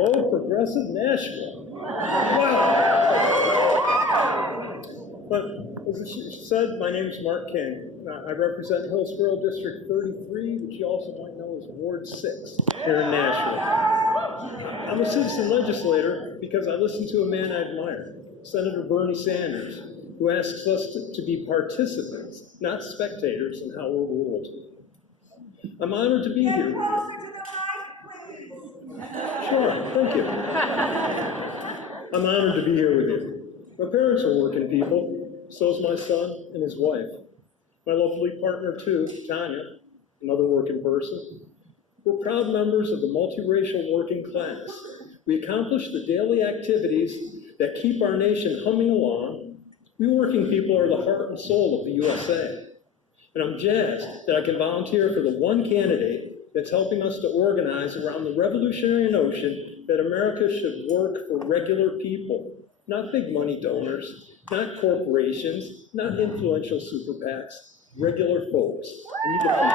Go Progressive Nashua. Wow. But as she said, my name is Mark King. I represent Hillsborough District 33, which you also might know as Ward 6 here in Nashua. I'm a citizen legislator because I listen to a man I admire, Senator Bernie Sanders, who asks us to be participants, not spectators, in how we're ruled. I'm honored to be here. Get closer to the mic, please. Sure, thank you. I'm honored to be here with you. My parents are working people, so is my son and his wife. My lovely partner too, Tanya, another working person. We're proud members of the multiracial working class. We accomplish the daily activities that keep our nation humming along. We working people are the heart and soul of the USA. And I'm jazzed that I can volunteer for the one candidate that's helping us to organize around the revolutionary notion that America should work for regular people, not big money donors, not corporations, not influential super PACs, regular folks. We the people.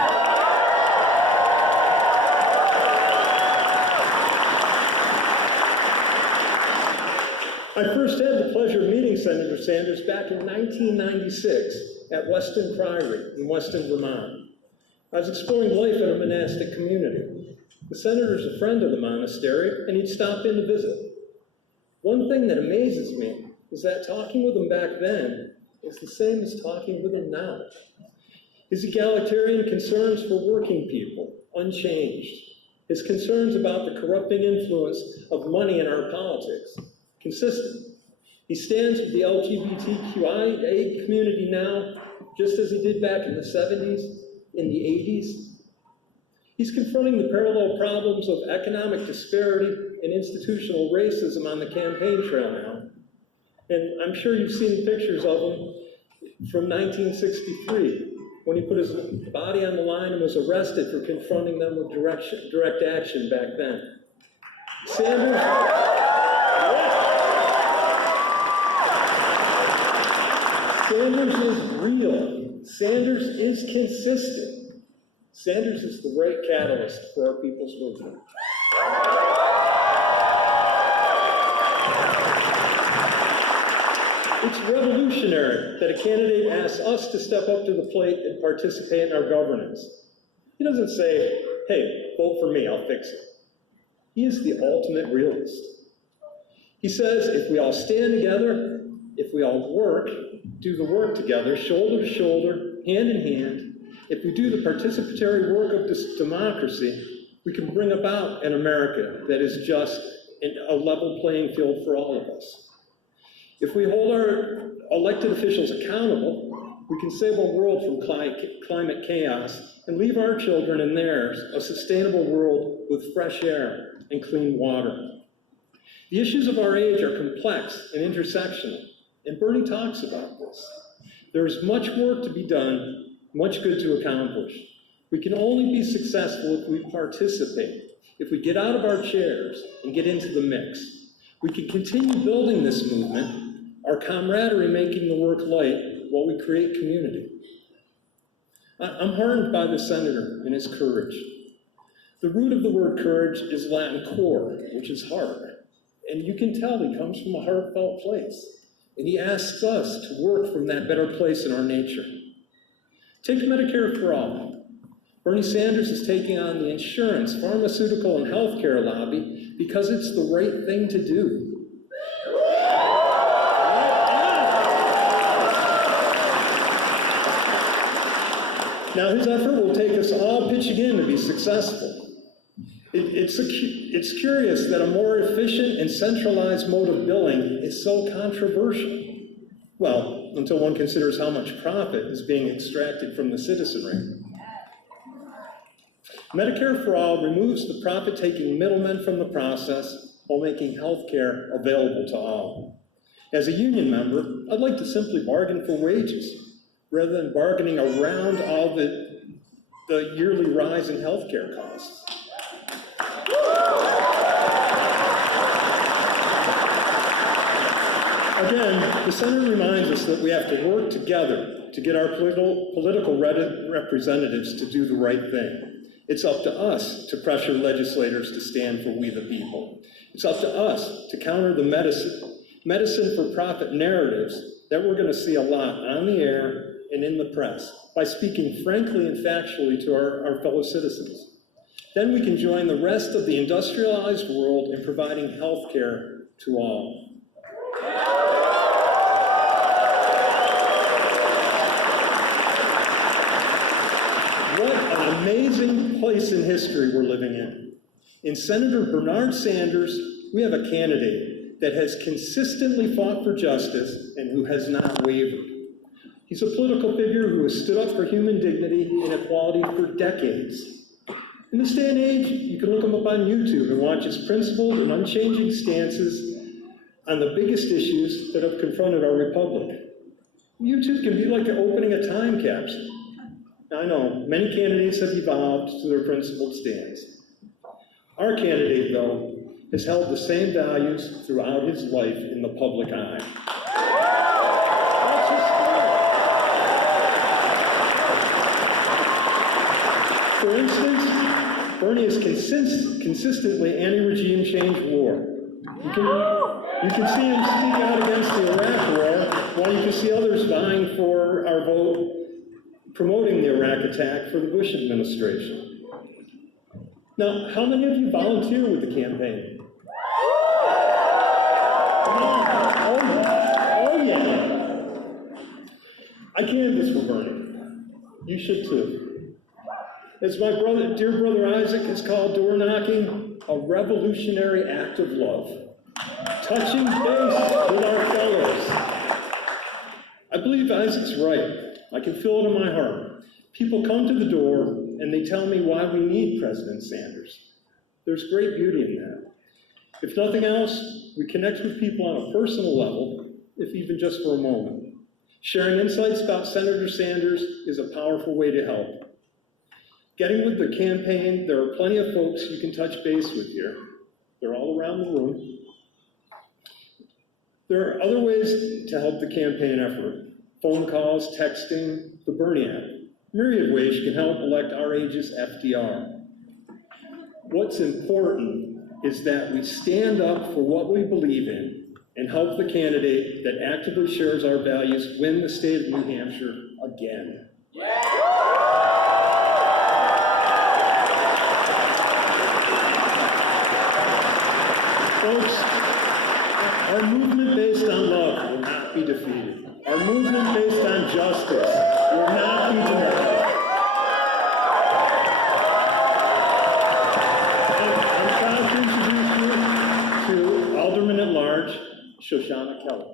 I first had the pleasure of meeting Senator Sanders back in 1996 at Weston Priory in Weston, Vermont. I was exploring life in a monastic community. The senator's a friend of the monastery, and he'd stop in to visit. One thing that amazes me is that talking with him back then is the same as talking with him now. His egalitarian concerns for working people, unchanged. His concerns about the corrupting influence of money in our politics, consistent. He stands with the LGBTQIA community now, just as he did back in the 70s, in the 80s. He's confronting the parallel problems of economic disparity and institutional racism on the campaign trail now. And I'm sure you've seen pictures of him from 1963, when he put his body on the line and was arrested for confronting them with direct action back then. Sanders is real. Sanders is consistent. Sanders is the right catalyst for our people's movement. It's revolutionary that a candidate asks us to step up to the plate and participate in our governance. He doesn't say, hey, vote for me, I'll fix it. He is the ultimate realist. He says if we all stand together, if we all work, do the work together, shoulder to shoulder, hand in hand, if we do the participatory work of this democracy, we can bring about an America that is just a level playing field for all of us. If we hold our elected officials accountable, we can save our world from climate chaos and leave our children and theirs a sustainable world with fresh air and clean water. The issues of our age are complex and intersectional, and Bernie talks about this. There is much work to be done, much good to accomplish. We can only be successful if we participate, if we get out of our chairs and get into the mix. We can continue building this movement, our camaraderie making the work light while we create community. I'm heartened by the senator and his courage. The root of the word courage is Latin cor, which is heart. And you can tell he comes from a heartfelt place. And he asks us to work from that better place in our nature. Take Medicare for all. Bernie Sanders is taking on the insurance, pharmaceutical, and healthcare lobby because it's the right thing to do. Now his effort will take us all pitching in to be successful. It's curious that a more efficient and centralized mode of billing is so controversial. Well, until one considers how much profit is being extracted from the citizenry. Medicare for All removes the profit-taking middlemen from the process while making health care available to all. As a union member, I'd like to simply bargain for wages rather than bargaining around all the yearly rise in health care costs. Again, the Senate reminds us that we have to work together to get our political representatives to do the right thing. It's up to us to pressure legislators to stand for we the people. It's up to us to counter the medicine for profit narratives that we're going to see a lot on the air and in the press by speaking frankly and factually to our fellow citizens. Then we can join the rest of the industrialized world in providing health care to all. What an amazing place in history we're living in. In Senator Bernard Sanders, we have a candidate that has consistently fought for justice and who has not wavered. He's a political figure who has stood up for human dignity and equality for decades. In this day and age, you can look him up on YouTube and watch his principled and unchanging stances on the biggest issues that have confronted our republic. YouTube can be like opening a time capsule. Now, I know many candidates have evolved to their principled stance. Our candidate, though, has held the same values throughout his life in the public eye. That's his story. For instance, Bernie is consistently anti-regime change war. You can see him speak out against the Iraq war, while you can see others vying for our vote, promoting the Iraq attack for the Bush administration. Now, how many of you volunteer with the campaign? Oh yeah. I canvass for Bernie. You should too. As my dear brother Isaac has called door knocking, a revolutionary act of love. Touching base with our fellows. I believe Isaac's right. I can feel it in my heart. People come to the door and they tell me why we need President Sanders. There's great beauty in that. If nothing else, we connect with people on a personal level, if even just for a moment. Sharing insights about Senator Sanders is a powerful way to help. Getting with the campaign, there are plenty of folks you can touch base with here. They're all around the room. There are other ways to help the campaign effort. Phone calls, texting, the Bernie app. Myriad ways you can help elect our age's FDR. What's important is that we stand up for what we believe in and help the candidate that actively shares our values win the state of New Hampshire again. Folks, our movement based on love will not be defeated. Our movement based on justice will not be denied. I'm proud to introduce you to Alderman at Large, Shoshana Keller.